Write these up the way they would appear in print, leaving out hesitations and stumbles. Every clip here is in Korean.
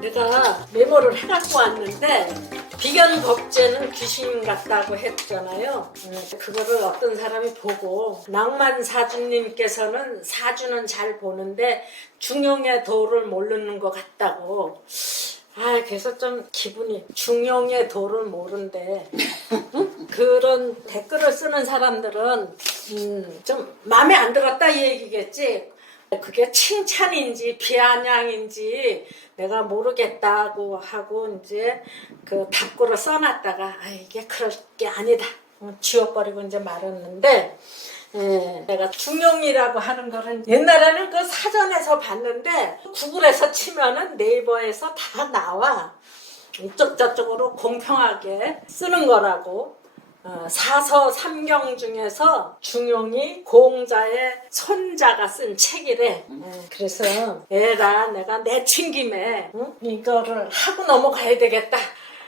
내가 메모를 해갖고 왔는데 비견복제는 귀신 같다고 했잖아요. 그거를 어떤 사람이 보고 낭만사주님께서는 사주는 잘 보는데 중용의 도를 모르는 것 같다고. 그래서 좀 기분이 중용의 도를 모른대. 그런 댓글을 쓰는 사람들은 좀 마음에 안 들었다 이 얘기겠지. 그게 칭찬인지 비아냥인지 내가 모르겠다고 하고 이제 그 답글을 써놨다가 이게 그럴 게 아니다 지워버리고 이제 말았는데, 내가 중용이라고 하는 거는 옛날에는 그 사전에서 봤는데 구글에서 치면은 네이버에서 다 나와. 이쪽 저쪽으로 공평하게 쓰는 거라고. 사서 삼경 중에서 중용이 공자의 손자가 쓴 책이래. 그래서 얘라 내가 내친 김에 이거를 하고 넘어가야 되겠다.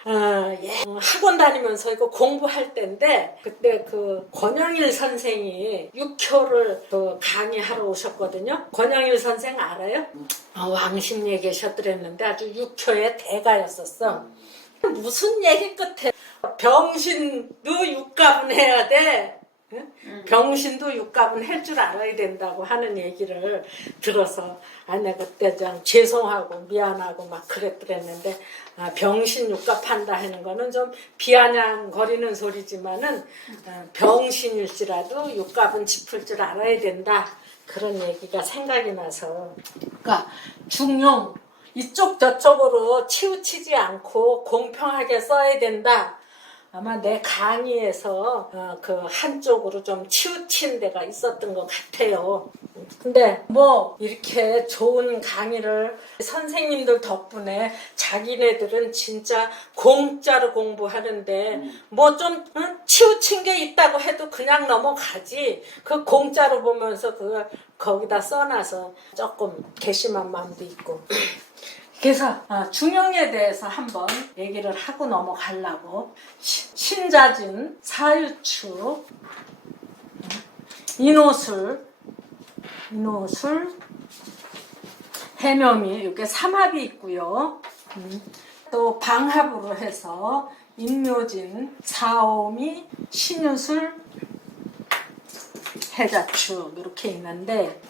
학원 다니면서 이거 공부할 때인데 그때 그 권영일 선생이 육효를 그 강의하러 오셨거든요. 권영일 선생 알아요? 왕십리에 계셨더랬는데 아주 육효의 대가였었어. 무슨 얘기 끝에 병신도 육갑은 해야 돼. 병신도 육갑은 할 줄 알아야 된다고 하는 얘기를 들어서 내가 그때 좀 죄송하고 미안하고 막 그랬더랬는데 병신 육갑 한다 하는 거는 좀 비아냥거리는 소리지만은 병신일지라도 육갑은 짚을 줄 알아야 된다 그런 얘기가 생각이 나서. 그러니까 중용 이쪽 저쪽으로 치우치지 않고 공평하게 써야 된다. 아마 내 강의에서 그 한쪽으로 좀 치우친 데가 있었던 것 같아요. 근데 뭐 이렇게 좋은 강의를 선생님들 덕분에 자기네들은 진짜 공짜로 공부하는데 뭐 좀 치우친 게 있다고 해도 그냥 넘어가지. 그 공짜로 보면서 그걸 거기다 써놔서 조금 괘씸한 마음도 있고. 그래서 중용에 대해서 한번 얘기를 하고 넘어가려고. 신자진, 사유추, 인호술, 해묘미 이렇게 삼합이 있고요. 또 방합으로 해서 인묘진, 사오미, 신유술, 해자추 이렇게 있는데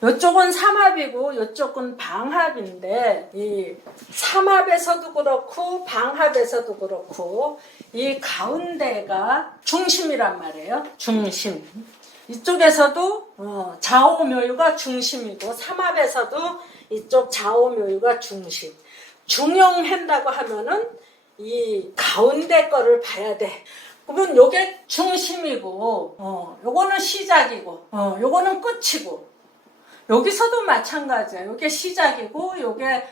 이쪽은 삼합이고 이쪽은 방합인데 이 삼합에서도 그렇고 방합에서도 그렇고 이 가운데가 중심이란 말이에요. 중심. 이쪽에서도 좌오묘유가 중심이고 삼합에서도 이쪽 좌오묘유가 중심. 중용한다고 하면은 이 가운데 거를 봐야 돼. 그러면 요게 중심이고 요거는 시작이고 요거는 끝이고 여기서도 마찬가지야. 요게 시작이고 요게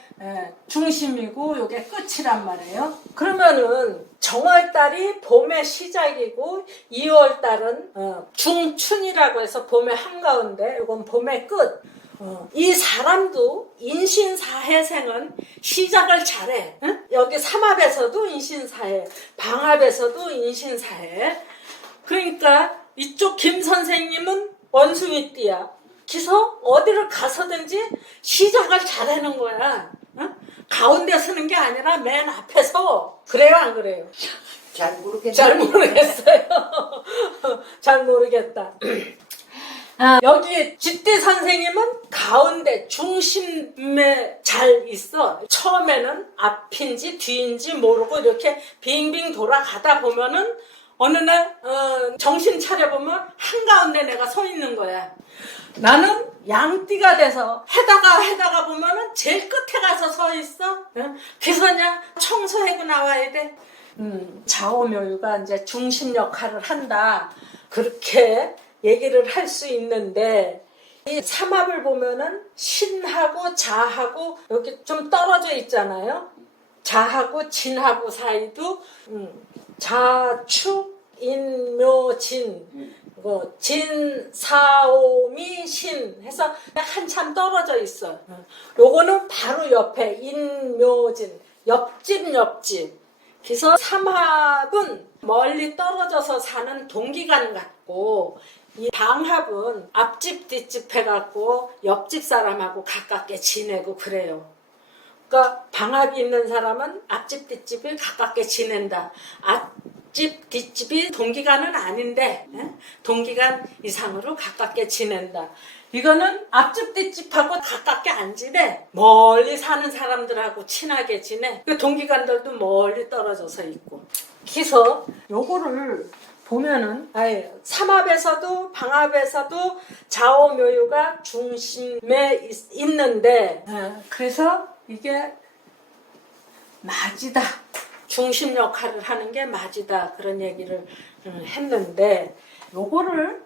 중심이고 요게 끝이란 말이에요. 그러면은 정월달이 봄의 시작이고 2월달은 중춘이라고 해서 봄의 한가운데 요건 봄의 끝. 이 사람도 인신사해생은 시작을 잘해. 여기 삼합에서도 인신사해, 방합에서도 인신사해. 그러니까 이쪽 김 선생님은 원숭이띠야. 그래서 어디를 가서든지 시작을 잘하는 거야. 가운데 서는 게 아니라 맨 앞에서. 그래요 안 그래요? 잘 모르겠어요. 잘 모르겠어요. 잘 모르겠다. 여기 쥐띠 선생님은 가운데 중심에 잘 있어. 처음에는 앞인지 뒤인지 모르고 이렇게 빙빙 돌아가다 보면은 어느 날 정신 차려보면 한가운데 내가 서 있는 거야. 나는 양띠가 돼서 해다가 보면은 제일 끝에 가서 서 있어. 그래서 그냥 청소하고 나와야 돼. 좌오묘유가 이제 중심 역할을 한다. 그렇게 얘기를 할 수 있는데 이 삼합을 보면은 신하고 자하고 여기 좀 떨어져 있잖아요. 자하고 진하고 사이도 자축 인묘진 진, 사오미, 신 해서 한참 떨어져 있어. 요거는 바로 옆에 인묘진 옆집. 그래서 삼합은 멀리 떨어져서 사는 동기간 같고 이 방합은 앞집 뒷집 해갖고 옆집 사람하고 가깝게 지내고 그래요. 그러니까 방합이 있는 사람은 앞집 뒷집이 가깝게 지낸다. 앞집 뒷집이 동기간은 아닌데 동기간 이상으로 가깝게 지낸다. 이거는 앞집 뒷집하고 가깝게 안 지내. 멀리 사는 사람들하고 친하게 지내. 그 동기간들도 멀리 떨어져서 있고. 그래서 요거를 보면은 삼합에서도 방합에서도 좌오묘유가 중심에 있는데 그래서 이게 맞이다. 중심 역할을 하는 게 맞이다. 그런 얘기를 했는데 요거를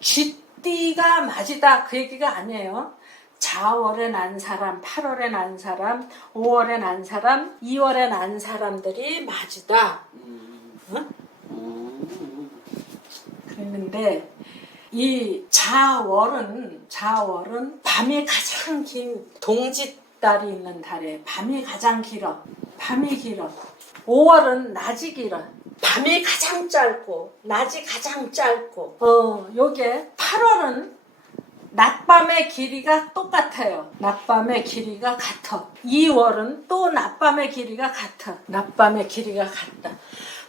쥐띠가 맞이다 그 얘기가 아니에요. 4월에 난 사람, 8월에 난 사람, 5월에 난 사람, 2월에 난 사람들이 맞이다. 그랬는데 이 자월은 밤이 가장 긴 동짓달이 있는 달에 밤이 가장 길어. 밤이 길어. 5월은 낮이 길어. 밤이 가장 짧고 낮이 가장 짧고 요게 8월은 낮밤의 길이가 똑같아요. 낮밤의 길이가 같아. 2월은 또 낮밤의 길이가 같아. 낮밤의 길이가 같다.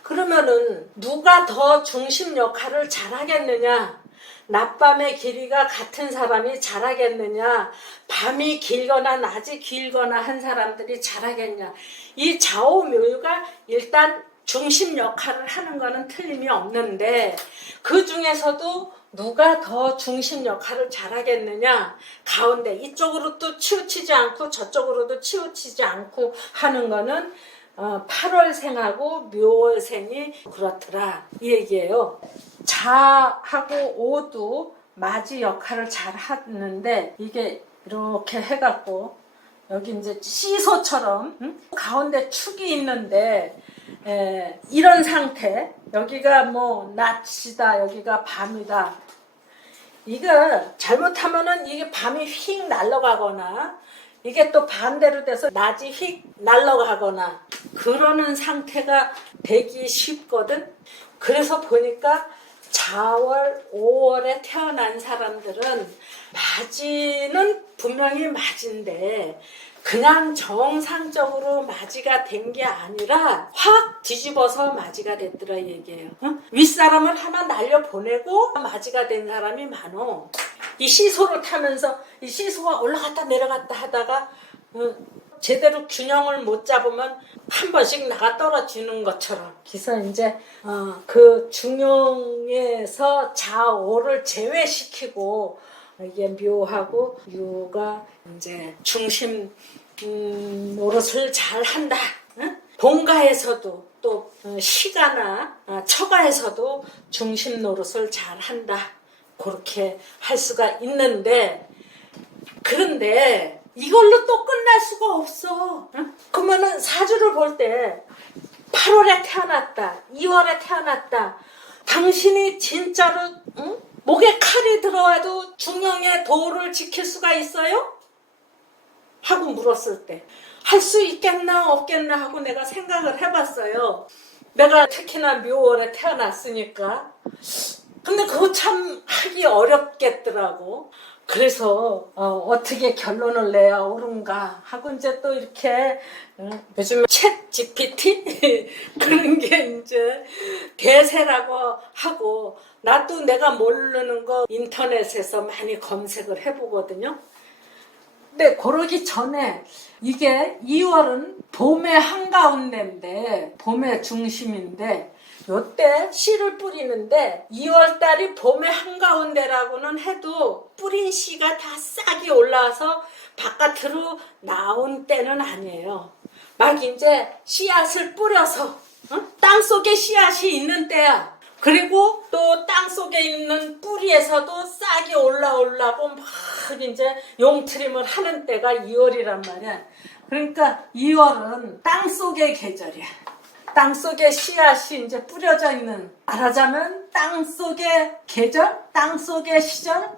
그러면은 누가 더 중심 역할을 잘하겠느냐? 낮밤의 길이가 같은 사람이 잘하겠느냐? 밤이 길거나 낮이 길거나 한 사람들이 잘하겠냐? 이 좌오묘유가 일단 중심 역할을 하는 거는 틀림이 없는데 그 중에서도 누가 더 중심 역할을 잘하겠느냐? 가운데 이쪽으로도 치우치지 않고 저쪽으로도 치우치지 않고 하는 거는 8월생하고 묘월생이 그렇더라 이 얘기예요. 자하고 오도 맞이 역할을 잘 하는데 이게 이렇게 해갖고 여기 이제 시소처럼 가운데 축이 있는데 이런 상태 여기가 뭐 낮이다 여기가 밤이다 이거 잘못하면은 이게 밤이 휙 날아가거나 이게 또 반대로 돼서 낮이 휙 날아가거나 그러는 상태가 되기 쉽거든. 그래서 보니까 4월, 5월에 태어난 사람들은 맞이는 분명히 맞인데 그냥 정상적으로 맞이가 된 게 아니라 확 뒤집어서 맞이가 됐더라 이 얘기예요. 윗사람을 하나 날려보내고 맞이가 된 사람이 많어. 이 시소를 타면서 이 시소가 올라갔다 내려갔다 하다가 제대로 균형을 못 잡으면 한 번씩 나가 떨어지는 것처럼. 그래서 이제 그 중용에서 좌오를 제외시키고 이게 묘하고 유가 이제 중심 노릇을 잘 한다. 본가에서도 또 시가나 처가에서도 중심 노릇을 잘 한다. 그렇게 할 수가 있는데 그런데 이걸로 또 끝날 수가 없어. 그러면은 사주를 볼 때 8월에 태어났다 2월에 태어났다 당신이 진짜로 목에 칼이 들어와도 중형의 도를 지킬 수가 있어요? 하고 물었을 때 할 수 있겠나 없겠나 하고 내가 생각을 해봤어요. 내가 특히나 묘월에 태어났으니까. 근데 그거 참 하기 어렵겠더라고. 그래서 어떻게 결론을 내야 옳은가 하고 이제 또 이렇게 요즘 챗 GPT 그런 게 이제 대세라고 하고 나도 내가 모르는 거 인터넷에서 많이 검색을 해보거든요. 근데 그러기 전에 이게 2월은 봄의 한가운데인데 봄의 중심인데 요때 씨를 뿌리는데 2월달이 봄의 한가운데라고는 해도 뿌린 씨가 다 싹이 올라와서 바깥으로 나온 때는 아니에요. 막 이제 씨앗을 뿌려서 땅속에 씨앗이 있는 때야. 그리고 또 땅속에 있는 뿌리에서도 싹이 올라오려고 막 이제 용트림을 하는 때가 2월이란 말이야. 그러니까 2월은 땅속의 계절이야. 땅속에 씨앗이 이제 뿌려져 있는, 말하자면 땅속의 계절, 땅속의 시절,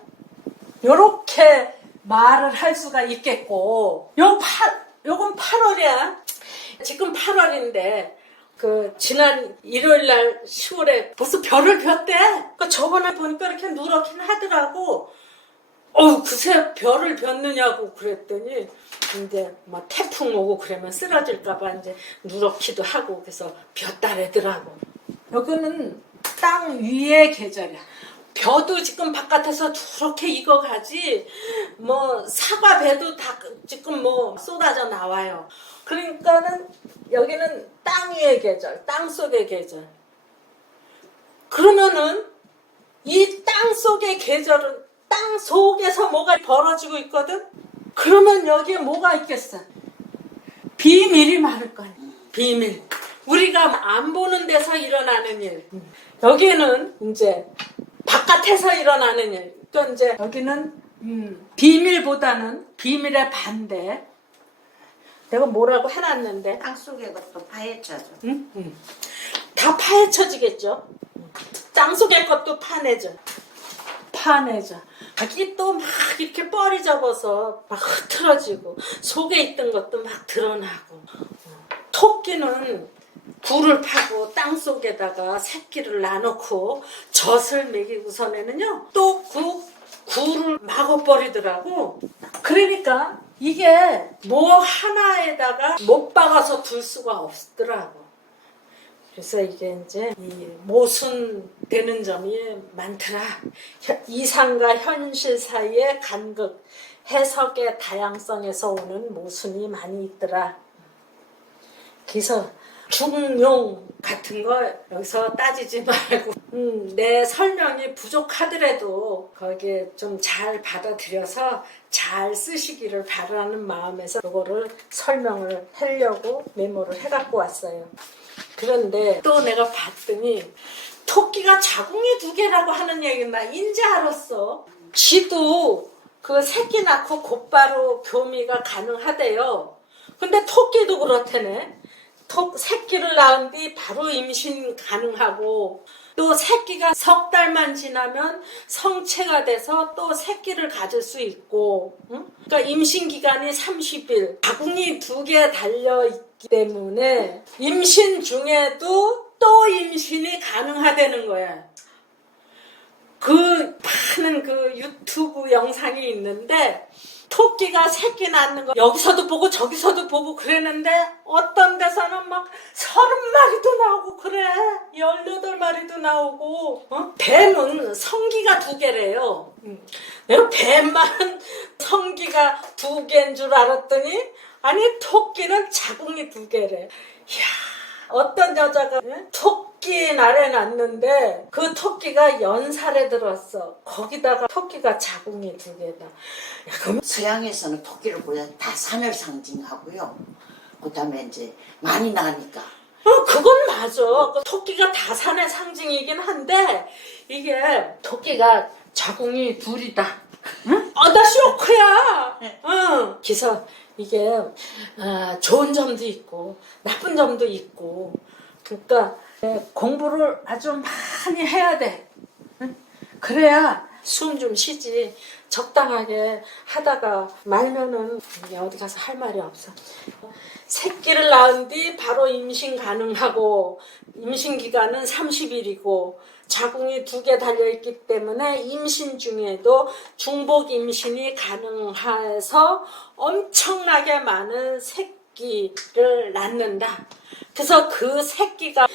요렇게 말을 할 수가 있겠고, 요건 8월이야. 지금 8월인데, 지난 일요일날 10월에 벌써 별을 폈대. 저번에 보니까 이렇게 누렇긴 하더라고. 그새 별을 볕느냐고 그랬더니 이제 뭐 태풍 오고 그러면 쓰러질까봐 이제 누렇기도 하고 그래서 볕다래더라고. 여기는 땅 위의 계절이야. 벼도 지금 바깥에서 저렇게 익어가지 뭐 사과 배도 다 지금 뭐 쏟아져 나와요. 그러니까는 여기는 땅 위의 계절, 땅 속의 계절. 그러면은 이 땅 속의 계절은 땅 속에서 뭐가 벌어지고 있거든? 그러면 여기에 뭐가 있겠어? 비밀이 많을 거 아니야. 비밀. 우리가 안 보는 데서 일어나는 일. 여기는 이제 바깥에서 일어나는 일. 또 이제 여기는 비밀보다는 비밀의 반대. 내가 뭐라고 해놨는데 땅속에 것도 파헤쳐져. 다 파헤쳐지겠죠. 땅속의 것도 파내져. 여기 또 막 이렇게 뻘이 접어서 막 흐트러지고 속에 있던 것도 막 드러나고. 토끼는 굴을 파고 땅속에다가 새끼를 놔놓고 젖을 먹이고서는요 또 그 굴을 막아버리더라고. 그러니까 이게 뭐 하나에다가 못 박아서 둘 수가 없더라고. 그래서 이게 이제 이 모순되는 점이 많더라. 이상과 현실 사이의 간극, 해석의 다양성에서 오는 모순이 많이 있더라. 그래서 중용 같은 거 여기서 따지지 말고 내 설명이 부족하더라도 거기에 좀 잘 받아들여서 잘 쓰시기를 바라는 마음에서 이거를 설명을 하려고 메모를 해갖고 왔어요. 그런데 또 내가 봤더니 토끼가 자궁이 2개라고 하는 얘기는 나 인지 알았어. 쥐도 그 새끼 낳고 곧바로 교미가 가능하대요. 근데 토끼도 그렇다네. 새끼를 낳은 뒤 바로 임신 가능하고 또 새끼가 석 달만 지나면 성체가 돼서 또 새끼를 가질 수 있고 그러니까 임신 기간이 30일 자궁이 2개 달려있기 때문에 임신 중에도 또 임신이 가능하다는 거야. 그 많은 그 유튜브 영상이 있는데 토끼가 새끼 낳는 거 여기서도 보고 저기서도 보고 그랬는데 어떤 데서는 막 30마리도 나오고 그래. 18마리도 나오고. 뱀은 성기가 2개래요. 내가 뱀만 성기가 2개인 줄 알았더니 아니 토끼는 자궁이 2개래. 이야, 어떤 여자가 토끼 날에 낳는데 그 토끼가 연살에 들었어. 거기다가 토끼가 자궁이 2개다. 그럼 서양에서는 토끼를 보여 다산을 상징하고요. 그다음에 이제 많이 나니까. 그건 맞아. 그 토끼가 다산의 상징이긴 한데 이게 토끼가 자궁이 2이다. 응? 나 쇼크야. 응. 그래서 이게 좋은 점도 있고 나쁜 점도 있고 그러니까 공부를 아주 많이 해야 돼. 응? 그래야 숨 좀 쉬지. 적당하게 하다가 말면은 어디 가서 할 말이 없어. 새끼를 낳은 뒤 바로 임신 가능하고 임신 기간은 30일이고 자궁이 2개 달려있기 때문에 임신 중에도 중복 임신이 가능해서 엄청나게 많은 새끼를 낳는다. 그래서 그 새끼가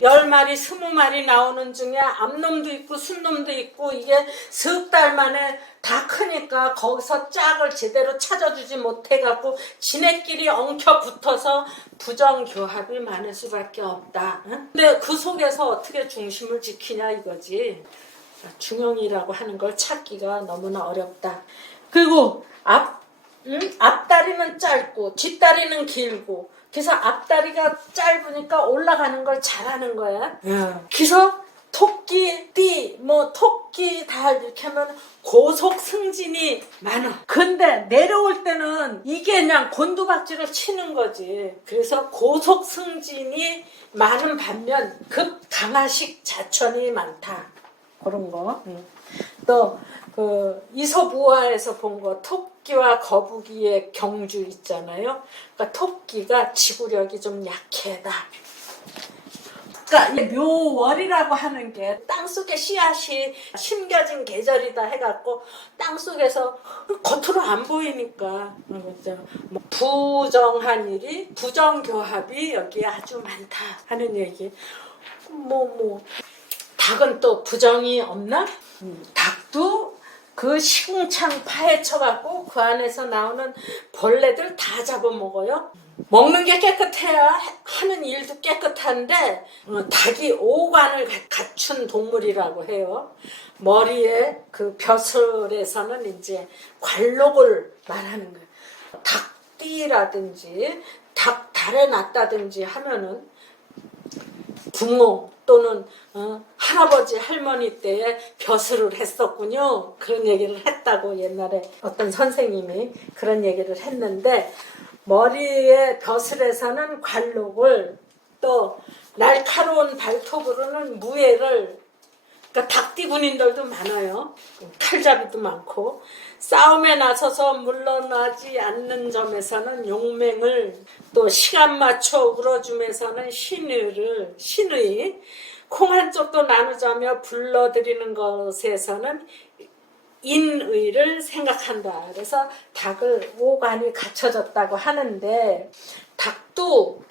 10마리, 20마리 나오는 중에 암놈도 있고 순놈도 있고 이게 석 달 만에 다 크니까 거기서 짝을 제대로 찾아주지 못해갖고 지네끼리 엉켜 붙어서 부정교합이 많을 수밖에 없다. 응? 근데 그 속에서 어떻게 중심을 지키냐 이거지. 중형이라고 하는 걸 찾기가 너무나 어렵다. 그리고 앞다리는 짧고 뒷다리는 길고 그래서 앞다리가 짧으니까 올라가는 걸 잘하는 거야. 그래서 토끼, 띠, 토끼 달 이렇게 하면 고속 승진이 많아. 근데 내려올 때는 이게 그냥 곤두박질을 치는 거지. 그래서 고속 승진이 많은 반면 극강하식 자천이 많다. 그런 거. 또 그 이솝우화에서 본 거 토끼와 거북이의 경주 있잖아요. 그러니까 토끼가 지구력이 좀 약해다. 그러니까 이 묘월이라고 하는 게 땅속에 씨앗이 심겨진 계절이다 해갖고 땅속에서 겉으로 안 보이니까 그렇죠. 뭐 부정한 일이 부정교합이 여기에 아주 많다 하는 얘기. 닭은 또 부정이 없나? 닭도 그 시궁창 파헤쳐갖고 그 안에서 나오는 벌레들 다 잡아먹어요. 먹는 게 깨끗해야 하는 일도 깨끗한데 닭이 오관을 갖춘 동물이라고 해요. 머리에 그 벼슬에서는 이제 관록을 말하는 거예요. 닭띠라든지 닭달에 났다든지 하면은 부모 또는 할아버지 할머니 때에 벼슬을 했었군요. 그런 얘기를 했다고 옛날에 어떤 선생님이 그런 얘기를 했는데 머리에 벼슬에서는 관록을 또 날카로운 발톱으로는 무예를 그러니까 닭띠 군인들도 많아요. 칼잡이도 많고 싸움에 나서서 물러나지 않는 점에서는 용맹을 또 시간 맞춰 울어줌에서는 신의 콩 한 쪽도 나누자며 불러들이는 것에서는 인의를 생각한다. 그래서 닭을 오관이 갖춰졌다고 하는데 닭도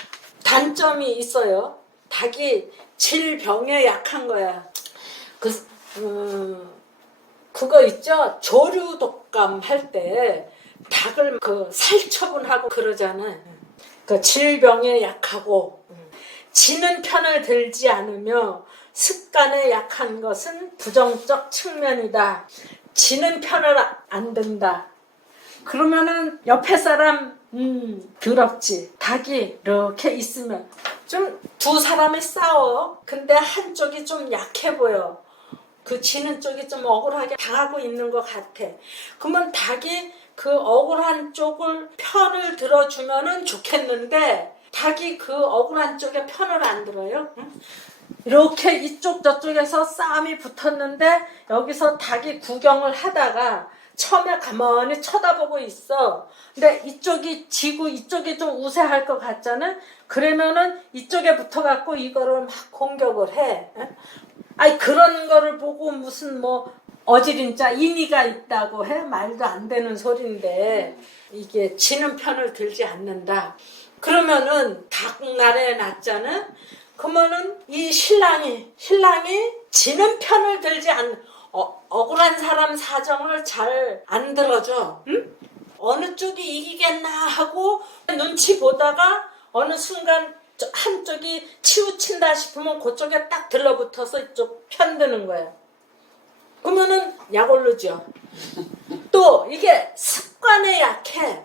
단점이 있어요. 닭이 질병에 약한 거야. 그거 있죠? 조류독감 할 때 닭을 그 살처분하고 그러잖아요. 그 질병에 약하고 지는 편을 들지 않으며 습관에 약한 것은 부정적 측면이다. 지는 편을 안 든다. 그러면은 옆에 사람 더럽지. 닭이 이렇게 있으면 좀 두 사람이 싸워. 근데 한쪽이 좀 약해 보여. 그 지는 쪽이 좀 억울하게 당하고 있는 것 같아. 그러면 닭이 그 억울한 쪽을 편을 들어주면은 좋겠는데 닭이 그 억울한 쪽에 편을 안 들어요. 응? 이렇게 이쪽 저쪽에서 싸움이 붙었는데 여기서 닭이 구경을 하다가 처음에 가만히 쳐다보고 있어. 근데 이쪽이 지고 이쪽이 좀 우세할 것 같잖아. 그러면은 이쪽에 붙어갖고 이거를 막 공격을 해. 아니 그런 거를 보고 무슨 뭐 어지린자 인의가 있다고 해? 말도 안 되는 소린데 이게 지는 편을 들지 않는다. 그러면은 닭날에 났잖아. 그러면은 이 신랑이 지는 편을 들지 억울한 사람 사정을 잘 안 들어줘. 응? 어느 쪽이 이기겠나 하고 눈치 보다가 어느 순간 한쪽이 치우친다 싶으면 그쪽에 딱 들러붙어서 이쪽 편드는 거야. 그러면은 약올르죠. 또 이게 습관에 약해.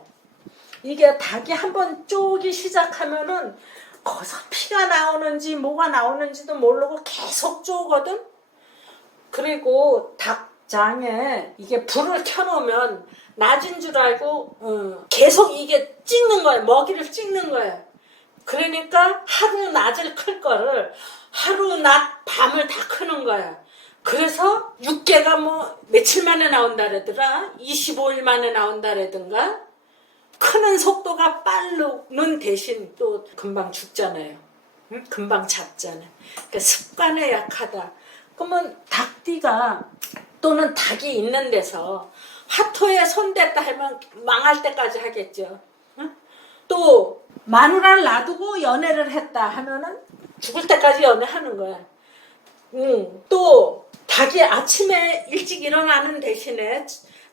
이게 닭이 한번 쪼기 시작하면은 거기서 피가 나오는지 뭐가 나오는지도 모르고 계속 쪼거든. 그리고 닭장에 이게 불을 켜놓으면 낮인 줄 알고 계속 이게 찍는 거야. 먹이를 찍는 거야. 그러니까 하루 낮을 클 거를 하루 낮 밤을 다 크는 거야. 그래서 육개가 뭐 며칠 만에 나온다라더라. 25일 만에 나온다라든가. 크는 속도가 빠르는 대신 또 금방 죽잖아요. 응? 금방 잡잖아. 그러니까 습관에 약하다. 그러면 닭띠가 또는 닭이 있는 데서 화토에 손댔다 하면 망할 때까지 하겠죠. 응? 또 마누라를 놔두고 연애를 했다 하면은 죽을 때까지 연애하는 거야. 또 닭이 아침에 일찍 일어나는 대신에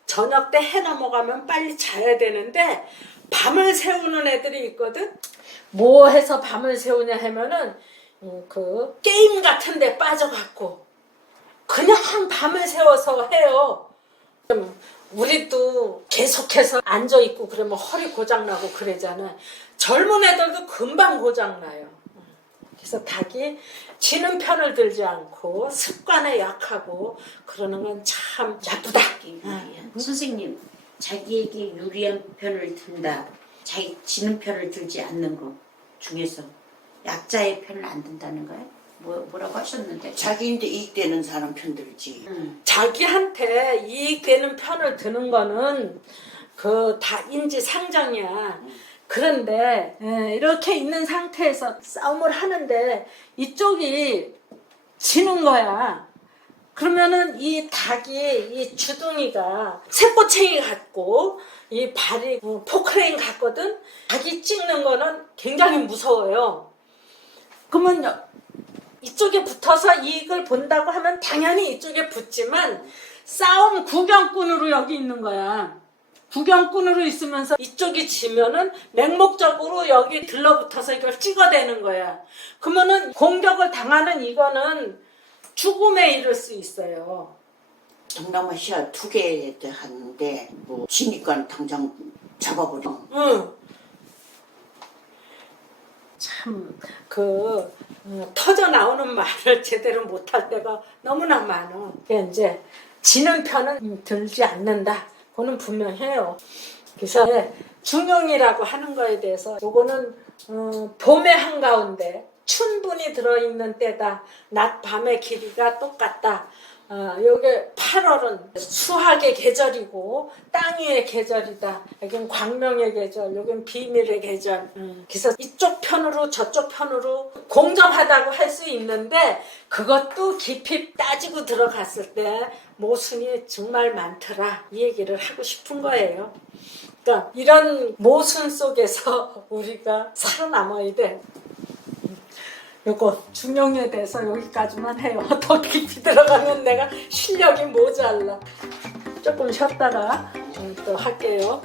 저녁 때 해 넘어가면 빨리 자야 되는데 밤을 새우는 애들이 있거든. 뭐 해서 밤을 새우냐 하면은 그 게임 같은 데 빠져갖고 그냥 밤을 새워서 해요. 우리도 계속해서 앉아있고 그러면 허리 고장나고 그러잖아. 젊은 애들도 금방 고장나요. 그래서 닭이 지는 편을 들지 않고 습관에 약하고 그러는 건 참 나쁘다. 선생님, 자기에게 유리한 편을 든다. 자기 지는 편을 들지 않는 것 중에서 약자의 편을 안 든다는 거예요? 뭐라고 하셨는데? 자기인데 이익되는 사람 편들지. 자기한테 이익되는 편을 드는 거는 그 다 인지상정이야. 그런데 이렇게 있는 상태에서 싸움을 하는데 이쪽이 지는 거야. 그러면은 이 닭이, 이 주둥이가 새꼬챙이 같고 이 발이 포크레인 같거든. 닭이 찍는 거는 굉장히 무서워요. 그러면 이쪽에 붙어서 이익을 본다고 하면 당연히 이쪽에 붙지만 싸움 구경꾼으로 여기 있는 거야. 구경꾼으로 있으면서 이쪽이 지면은 맹목적으로 여기 들러붙어서 이걸 찍어대는 거야. 그러면은 공격을 당하는 이거는 죽음에 이를 수 있어요. 동남아시아 두 개 하는데 뭐 지니까 당장 잡아버려. 응. 참, 터져 나오는 말을 제대로 못할 때가 너무나 많아. 그러니까 이제, 지는 편은 들지 않는다. 그거는 분명해요. 그래서, 중용이라고 하는 거에 대해서, 요거는, 봄의 한가운데, 춘분이 들어있는 때다. 낮, 밤의 길이가 똑같다. 요게 8월은 수학의 계절이고 땅 위의 계절이다. 여긴 광명의 계절, 여긴 비밀의 계절. 그래서 이쪽 편으로 저쪽 편으로 공정하다고 할 수 있는데 그것도 깊이 따지고 들어갔을 때 모순이 정말 많더라. 이 얘기를 하고 싶은 거예요. 그러니까 이런 모순 속에서 우리가 살아남아야 돼. 요거 중용에 대해서 여기까지만 해요. 더 깊이 들어가면 내가 실력이 모자라. 조금 쉬었다가 또 할게요.